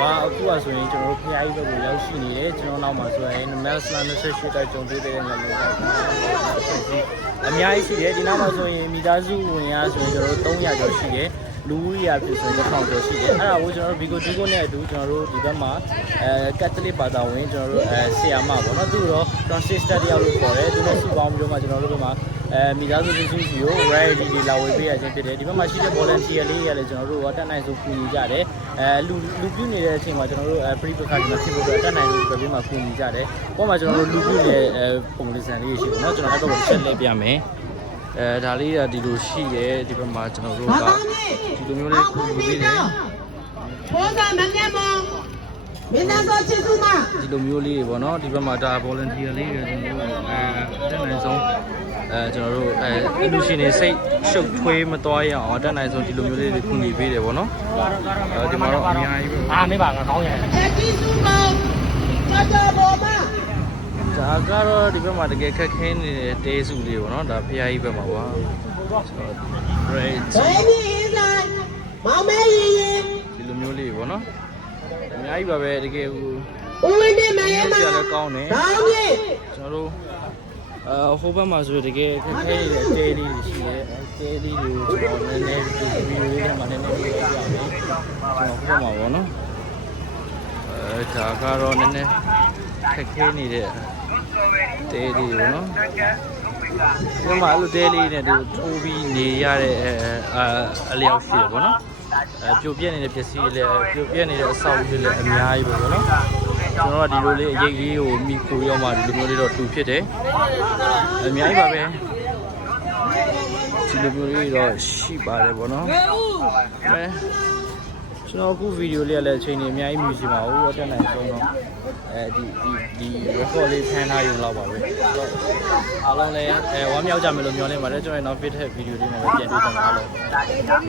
ဘာအခုဆိုရင်ကျွန်တော်တို့ဖျားကြီးဘက်ကိုရောက်ရှိနေတယ်ကျွန်တော်နောက်မှာဆိုရင်နမက်စလန်28တိုက်ကြုံတွေ့တဲ့ငါမျိုးအများကြီးရှိတယ်ဒီနောက်မှာဆိုရင်မိသားစုဝင်ရဆိုရင်ကျွန်တော်တို့300ကျော်ရှိတယ်လူဦးရေဖြစ်ဆိုရင်1000ကျော်ရှိတယ်အဲ့ဒါကိုကျွန်တော်တို့ဘီကိုဂျီကိုနဲ့အတူကျွန်တော်တို့ဒီဘက်မှာကက်သလစ်ဘာသာဝင်ကျွန်တော်တို့ဆီယာမပေါ့နော်သူတော့ transistor တယောက်လို့ခေါ်တယ်သူနဲ့စုပေါင်းပြီးတော့မှကျွန်တော်တို့ကမှမိသားစုစုစီကို variety တွေလာဝေပေးရခြင်းဖြစ်တယ်ဒီဘက်မှာရှိတဲ့ volunteer လေးတွေလည်းကျွန်တော်တို့ကတက်နိုင်ဆုံးကူညီကြတယ်လူပြုနေတဲ့အချိန်မှာကျွန်တော်တို့pre production မှာဖြစ်ဖို့အတွက်တက်နိုင်ဆုံးဒီဘက်မှာကူညီကြတယ်ပေါ့မှာကျွန်တော်တို့လူပြုနေတဲ့ပုံစံလေးရှိတယ်နော်ကျွန်တော်အဲ့တော့ဆက်လက်ပြမယ်ဒါလေးကဒီလိုရှိတယ်ဒီဘက်မှာကျွန်တော်တို့ကဒီလိုမျိုးလေးကူညီပေးတယ်ဘောကမမြတ်မောမင်းသားတော်ချစ်စုမဒီလိုမျိုးလေးတွေပေါ့နော်ဒီဘက်မှာဒါ volunteer လေးတွေကျွန်တော်တို့တက်နိုင်ဆုံးကျွန်တော်တို့အလူရှင်တွေစိတ်ရှုပ်ထွေးမသွားရအောင်တက်နိုင်ဆုံးဒီလိုမျိုးလေးတွေကူညီပေးတယ်ပေါ့နော်ဒီမှာတော့အများကြီးပဲမေးပါငါကောင်းရတယ်ချစ်စုမကြဘောမဒါကတော့ဒီဘက်မှာတကယ်ခက်ခဲနေတဲ့တဲစုလေးပေါ့နော်ဒါဖျားကြီးဘက်မှာပါgreat ဘယ်နည်းလဲမောင်မဲရီဒီလိုမျိုးလေးပေါ့နော်အများကြီးပါပဲတကယ်ဟိုဦးဝင်းနေမရမလည်းကောင်းတယ်ကောင်းပြီကျွန်တော်တို့ဟိုဘက်မှာဆိုတကယ်ခက်ခဲနေတဲ့တဲလေးတွေရှိတယ်တဲလေးတွေကိုကျွန်တော်နည်းနည်းဒီဗီဒီယိုလေးထဲမှာနည်းနည်းပြပြမယ်ကျွန်တော်ဟိုဘက်မှာပေါ့နော်ဒါကတော့နည်းနည်းခက်ခဲနေတဲ့တဲလေးပေါ့နော်ဒီမှာအဲ့လိုတဲလေးနဲ့သူထိုးပြီးနေရတဲ့အလျောက်ရှိတယ်ပေါ့နော်ပြိုပြက်နေတဲ့ပစ္စည်းလည်းပြိုပြက်နေတဲ့အဆောက်အဦတွေလည်းအများကြီးပဲပေါ့နော်ကျွန်တော်ကဒီလိုလေးအရေးလေးကိုမိခိုးရောက်မှဒီလိုမျိုးလေးတော့တူဖြစ်တယ်အများကြီးပါပဲဒီလိုမျိုးလေးတော့ရှိပါတယ်ပေါ့နော်ကျွန်တော်အခုဗီဒီယိုလေးလည်းအချိန်ကြီးအများကြီးမြည်စီပါဘူးအတက်နိုင်ဆုံးတော့ဒီ record လေးဖန်ထားရုံလောက်ပါပဲအားလုံးလည်းဝမ်းမြောက်ကြမယ်လို့မျှော်လင့်ပါတယ်ကျွန်တော်နောက် fit တဲ့ဗီဒီယိုလေးမှာပဲပြန်တွေ့ကြမှာလို့